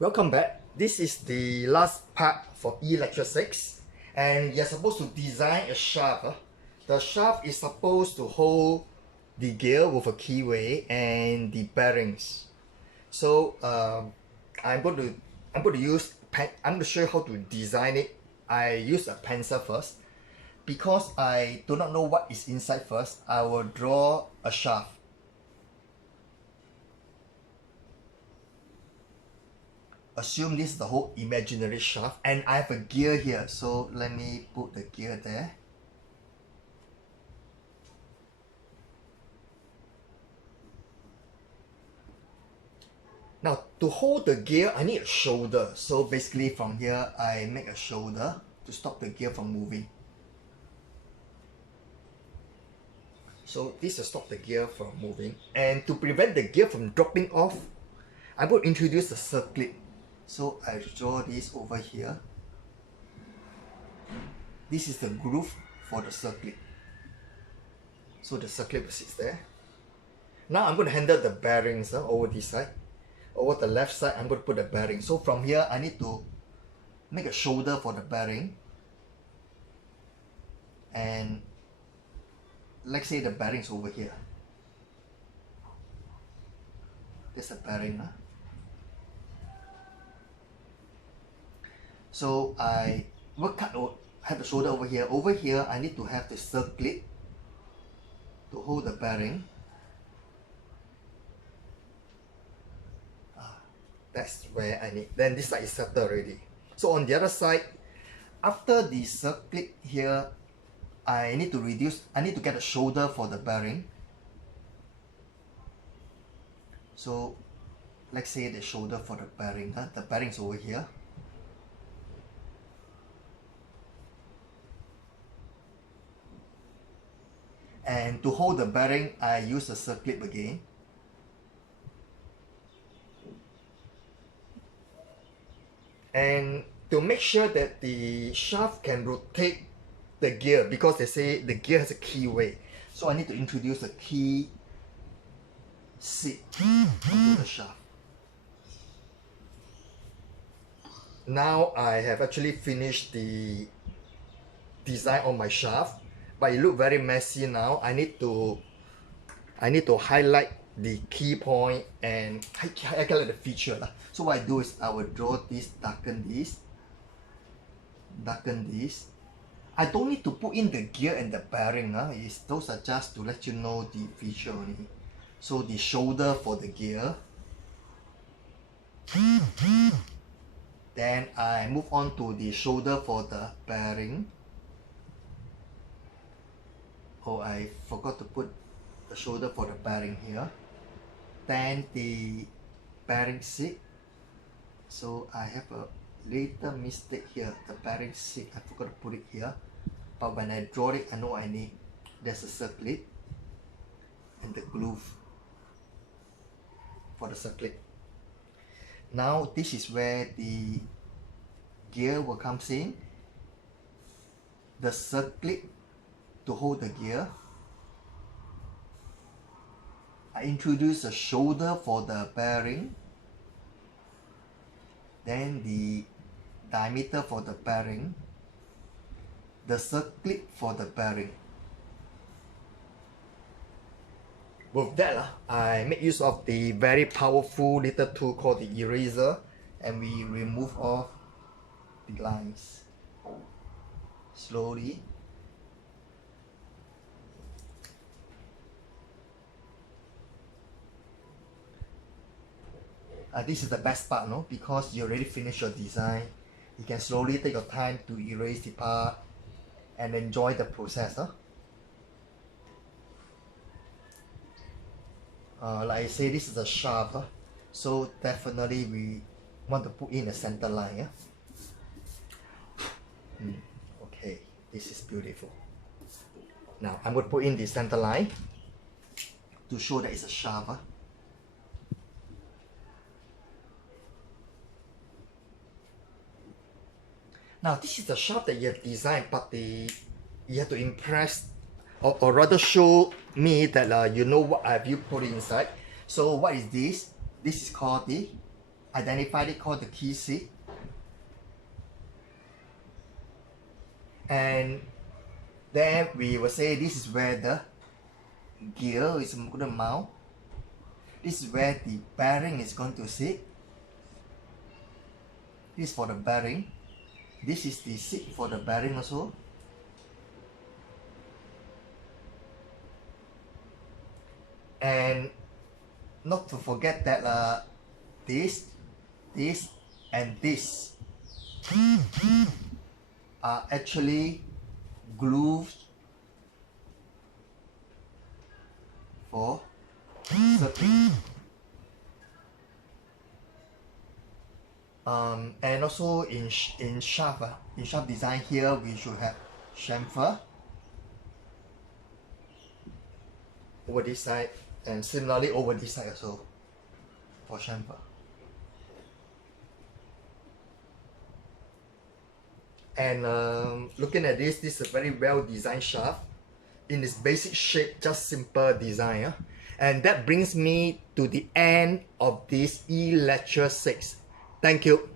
Welcome back. This is the last part for EGR216 and you're supposed to design a shaft. The shaft is supposed to hold the gear with a keyway and the bearings. So I'm going to show you how to design it. I use a pencil first. Because I do not know what is inside first, I will draw a shaft. Assume this is the whole imaginary shaft and I have a gear here, so let me put the gear there. Now to hold the gear I need a shoulder, so basically from here I make a shoulder to stop the gear from moving. So this will stop the gear from moving, and to prevent the gear from dropping off I will introduce a circlip. So I draw this over here. This is the groove for the circlip. So the circlip sits there. Now I'm going to handle the bearings over this side. Over the left side I'm going to put the bearing. So from here I need to make a shoulder for the bearing. And let's say the bearing is over here. There's a bearing. So I will have the shoulder over here. Over here, I need to have the circlip to hold the bearing. That's where I need. Then this side is settled already. So on the other side, after the circlip here, I need to get a shoulder for the bearing. So let's say the shoulder for the bearing. The bearing is over here. And to hold the bearing, I use a circlip again. And to make sure that the shaft can rotate the gear, because they say the gear has a keyway, so I need to introduce a key seat onto the shaft. Now I have actually finished the design on my shaft, but it looks very messy now. I need to highlight the key point and highlight the feature. So what I do is I will draw this, darken this. I don't need to put in the gear and the bearing. Those are just to let you know the feature only. So the shoulder for the gear. Then I move on to the shoulder for the bearing. Oh, I forgot to put the shoulder for the bearing here. Then the bearing seat. So I have a little mistake here. The bearing seat, I forgot to put it here. But when I draw it, I know I need. There's a circlip and the groove for the circlip. Now this is where the gear will come in. The circlip to hold the gear. I introduce a shoulder for the bearing. Then the diameter for the bearing. The circlip for the bearing. With that, I make use of the very powerful little tool called the eraser, and we remove off the lines slowly. This is the best part, no? Because you already finished your design. You can slowly take your time to erase the part and enjoy the process. Like I say, this is a shaft, so definitely we want to put in a center line. Okay, this is beautiful. Now I'm going to put in the center line to show that it's a shaft. Now this is the shaft that you have designed, but you have to impress, or rather show me that you know what have you put inside. So what is this? This is called the identified it called the key seat. And then we will say this is where the gear is going to mount. This is where the bearing is going to sit. This is for the bearing. This is the seat for the bearing also. And not to forget that this, and this are actually grooves for circuit. And also in shaft design here, we should have chamfer over this side, and similarly over this side also for chamfer. And looking at this is a very well designed shaft in its basic shape, just simple design. And that brings me to the end of this E Lecture 6. Thank you.